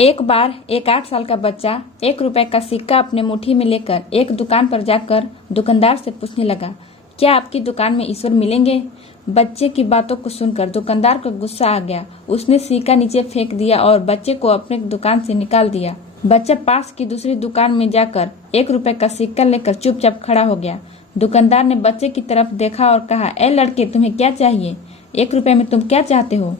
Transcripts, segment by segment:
एक बार एक 8 साल का बच्चा 1 रुपए का सिक्का अपने मुट्ठी में लेकर एक दुकान पर जाकर दुकानदार से पूछने लगा, क्या आपकी दुकान में ईश्वर मिलेंगे? बच्चे की बातों को सुनकर दुकानदार को गुस्सा आ गया। उसने सिक्का नीचे फेंक दिया और बच्चे को अपने दुकान से निकाल दिया। बच्चा पास की दूसरी दुकान में जाकर 1 रुपए का सिक्का लेकर चुपचाप खड़ा हो गया। दुकानदार ने बच्चे की तरफ देखा और कहा, ए लड़के, तुम्हें क्या चाहिए? 1 रुपए में तुम क्या चाहते हो?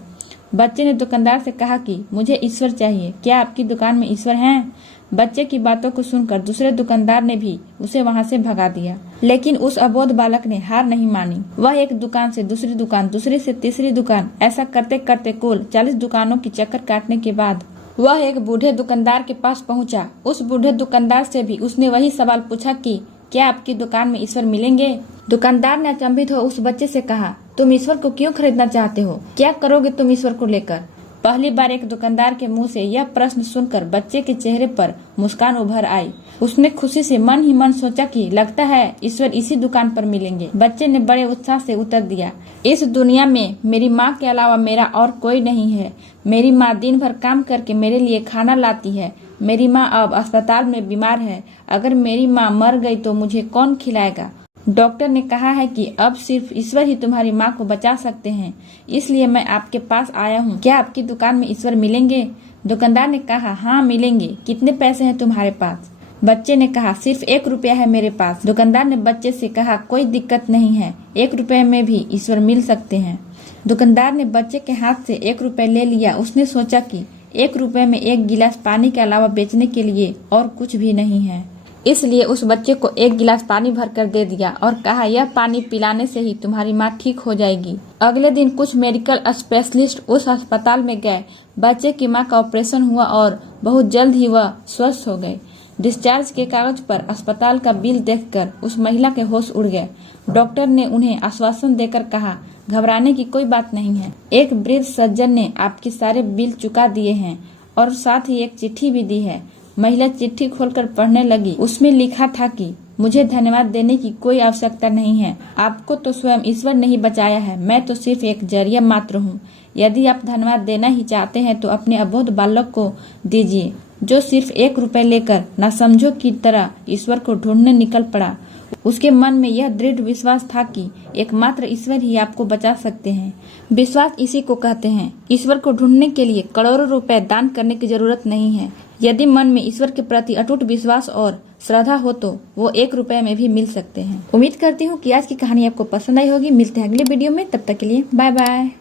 बच्चे ने दुकानदार से कहा कि मुझे ईश्वर चाहिए, क्या आपकी दुकान में ईश्वर हैं? बच्चे की बातों को सुनकर दूसरे दुकानदार ने भी उसे वहां से भगा दिया। लेकिन उस अबोध बालक ने हार नहीं मानी। वह एक दुकान से दूसरी दुकान, दूसरी से तीसरी दुकान, ऐसा करते करते कुल 40 दुकानों की चक्कर काटने के बाद वह एक बूढ़े दुकानदार के पास पहुंचा। उस बूढ़े दुकानदार से भी उसने वही सवाल पूछा कि क्या आपकी दुकान में ईश्वर मिलेंगे? दुकानदार ने अचंभित हो उस बच्चे से कहा, तुम ईश्वर को क्यों खरीदना चाहते हो? क्या करोगे तुम ईश्वर को लेकर? पहली बार एक दुकानदार के मुंह से यह प्रश्न सुनकर बच्चे के चेहरे पर मुस्कान उभर आई। उसने खुशी से मन ही मन सोचा कि लगता है ईश्वर इसी दुकान पर मिलेंगे। बच्चे ने बड़े उत्साह से उत्तर दिया, इस दुनिया में मेरी माँ के अलावा मेरा और कोई नहीं है। मेरी माँ दिन भर काम करके मेरे लिए खाना लाती है। मेरी माँ अब अस्पताल में बीमार है। अगर मेरी माँ मर गई तो मुझे कौन खिलाएगा? डॉक्टर ने कहा है कि अब सिर्फ ईश्वर ही तुम्हारी माँ को बचा सकते हैं, इसलिए मैं आपके पास आया हूँ। क्या आपकी दुकान में ईश्वर मिलेंगे? दुकानदार ने कहा, हाँ मिलेंगे। कितने पैसे हैं तुम्हारे पास? बच्चे ने कहा, सिर्फ 1 रुपया है मेरे पास। दुकानदार ने बच्चे से कहा, कोई दिक्कत नहीं है, 1 रुपये में भी ईश्वर मिल सकते हैं। दुकानदार ने बच्चे के हाथ से 1 रुपये ले लिया। उसने सोचा कि 1 रुपये में 1 गिलास पानी के अलावा बेचने के लिए और कुछ भी नहीं है, इसलिए उस बच्चे को 1 गिलास पानी भरकर दे दिया और कहा, यह पानी पिलाने से ही तुम्हारी माँ ठीक हो जाएगी। अगले दिन कुछ मेडिकल स्पेशलिस्ट उस अस्पताल में गए। बच्चे की माँ का ऑपरेशन हुआ और बहुत जल्द ही वह स्वस्थ हो गए। डिस्चार्ज के कागज पर अस्पताल का बिल देखकर उस महिला के होश उड़ गए। डॉक्टर ने उन्हें आश्वासन देकर कहा, घबराने की कोई बात नहीं है। एक वृद्ध सज्जन ने आपके सारे बिल चुका दिए हैं और साथ ही एक चिट्ठी भी दी है। महिला चिट्ठी खोलकर पढ़ने लगी। उसमें लिखा था कि मुझे धन्यवाद देने की कोई आवश्यकता नहीं है। आपको तो स्वयं ईश्वर ने ही बचाया है। मैं तो सिर्फ एक जरिया मात्र हूँ। यदि आप धन्यवाद देना ही चाहते हैं तो अपने अबोध बालक को दीजिए, जो सिर्फ 1 रुपए लेकर नासमझों की तरह ईश्वर को ढूंढने निकल पड़ा। उसके मन में यह दृढ़ विश्वास था कि एकमात्र ईश्वर ही आपको बचा सकते हैं। विश्वास इसी को कहते हैं। ईश्वर को ढूंढने के लिए करोड़ों रुपए दान करने की जरूरत नहीं है। यदि मन में ईश्वर के प्रति अटूट विश्वास और श्रद्धा हो तो वो 1 रुपए में भी मिल सकते हैं। उम्मीद करती हूँ कि आज की कहानी आपको पसंद आई होगी। मिलते हैं अगले वीडियो में, तब तक के लिए बाय बाय।